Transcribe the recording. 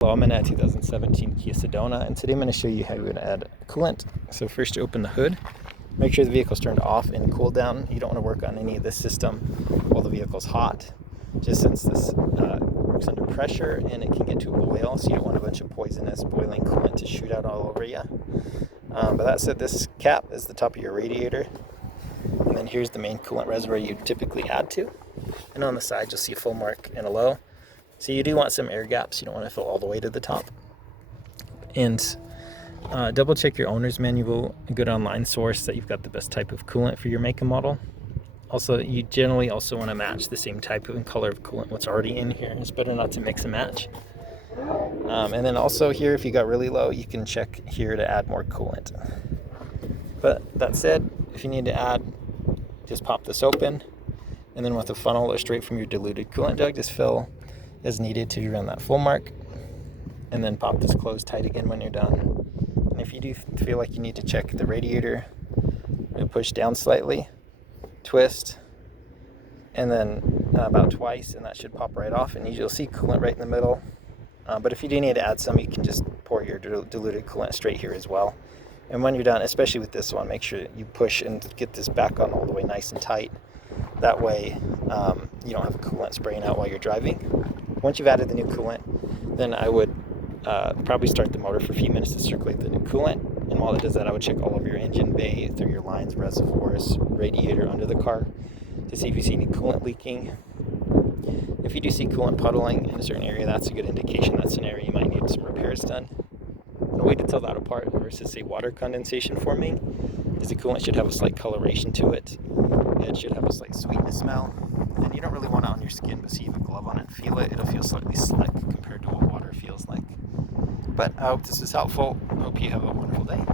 Hello, I'm in a 2017 Kia Sedona, and today I'm going to show you how to add coolant. So first, you open the hood, make sure the vehicle's turned off and cooled down. You don't want to work on any of this system while the vehicle's hot, just since this works under pressure and it can get to a boil, so you don't want a bunch of poisonous boiling coolant to shoot out all over you. But that said, this cap is the top of your radiator, and then here's the main coolant reservoir you typically add to. And on the side, you'll see a full mark and a low. So you do want some air gaps. You don't want to fill all the way to the top. And double check your owner's manual, a good online source, that you've got the best type of coolant for your make and model. Also, you generally also want to match the same type and color of coolant what's already in here. It's better not to mix and match. And then also here, if you got really low, you can check here to add more coolant. But that said, if you need to add, just pop this open, and then with a funnel or straight from your diluted coolant jug, just fill as needed to around that full mark, and then pop this closed tight again when you're done. And if you do feel like you need to check the radiator, push down slightly, twist, and then about twice, and that should pop right off, and you'll see coolant right in the middle. But if you do need to add some, you can just pour your diluted coolant straight here as well. And when you're done, especially with this one, make sure you push and get this back on all the way nice and tight. That way you don't have coolant spraying out while you're driving. Once you've added the new coolant, then I would probably start the motor for a few minutes to circulate the new coolant. And while it does that, I would check all over your engine bay, through your lines, reservoirs, radiator, under the car, to see if you see any coolant leaking. If you do see coolant puddling in a certain area, that's a good indication that's an area you might need some repairs done. The way to tell that apart versus, say, water condensation forming is the coolant should have a slight coloration to it. It should have a slight sweetness smell. And you don't really want it on your skin, but see, if you have a glove on it and feel it, it'll feel slightly slick compared to what water feels like. But I hope this is helpful. I hope you have a wonderful day.